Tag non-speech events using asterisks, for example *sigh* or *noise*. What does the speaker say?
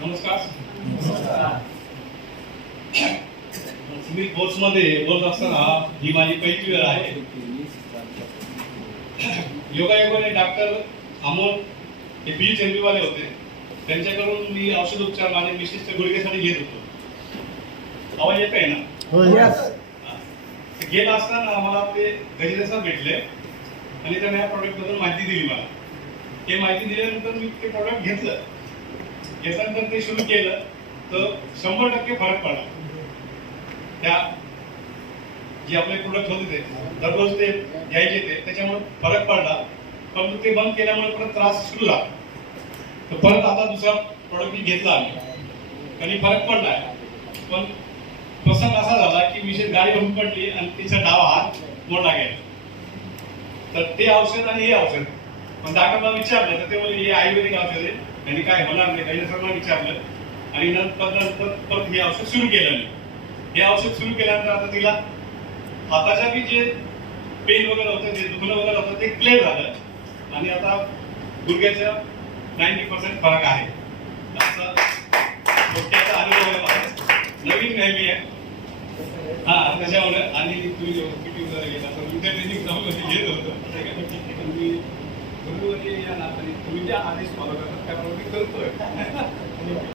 नमस्कार. मी बोलत असताना ही माझी पहिली वेळ आहे. योगायोगाने डॉक्टर अमोल हे बी एच वाले होते. त्यांच्याकडून मी औषध उपचार माझ्या विशिष्ट गुडघ्यासाठी घेत होतो. आवाज येत आहे ना हो, गेला असताना आम्हाला ते गजेंद्र भेटले. आणि त्याने या प्रॉडक्टबद्दल माहिती दिली मला. ते माहिती दिल्यानंतर मी ते प्रॉडक्ट घेतलं. घेतल्यानंतर ते सुरू केलं. तर शंभर टक्के फरक पडला. त्या जे आपले प्रोडक्ट होते ते दररोज ते घ्यायचे ते त्याच्यामुळे फरक पडला. परंतु ते बंद केल्यामुळे परत त्रास सुरू झाला. तर परत आता दुसरा प्रोडक्ट मी घेतला आम्ही. आणि फरक पडला. पण प्रसंग असा झाला की विशेष गाडी बंद पडली आणि तिचा डावा हात मोडला गेला तर ते औषध आणि हे औषध. पण डॉक्टरला विचारलं तर ते बोलले हे आयुर्वेदिक औषध आहे. त्यांनी काय होणार नाही काही सर्वांना विचारलं. आणि नंतर नंतर परत हे औषध सुरू केलं हे औषध सुरू केल्यानंतर आता तिला हाताच्या बी जे पेन वगैरे होतं जे दुखणं वगैरे होतं ते क्लिअर झालं. आणि आता गुडघ्याच्या नाईन्टी पर्सेंट फरक आहे. असं अनुभव आहे नवीन नेहमी आहे. हा त्याच्यामुळे आणि तुम्ही गेला तर तुमच्या ट्रेनिंग जाऊन घेत होतो. तुम्ही गुरुवारी या नात्याने तुम्ही जे आदेश फॉलो करतात त्याप्रमाणे मी करतोय. *laughs*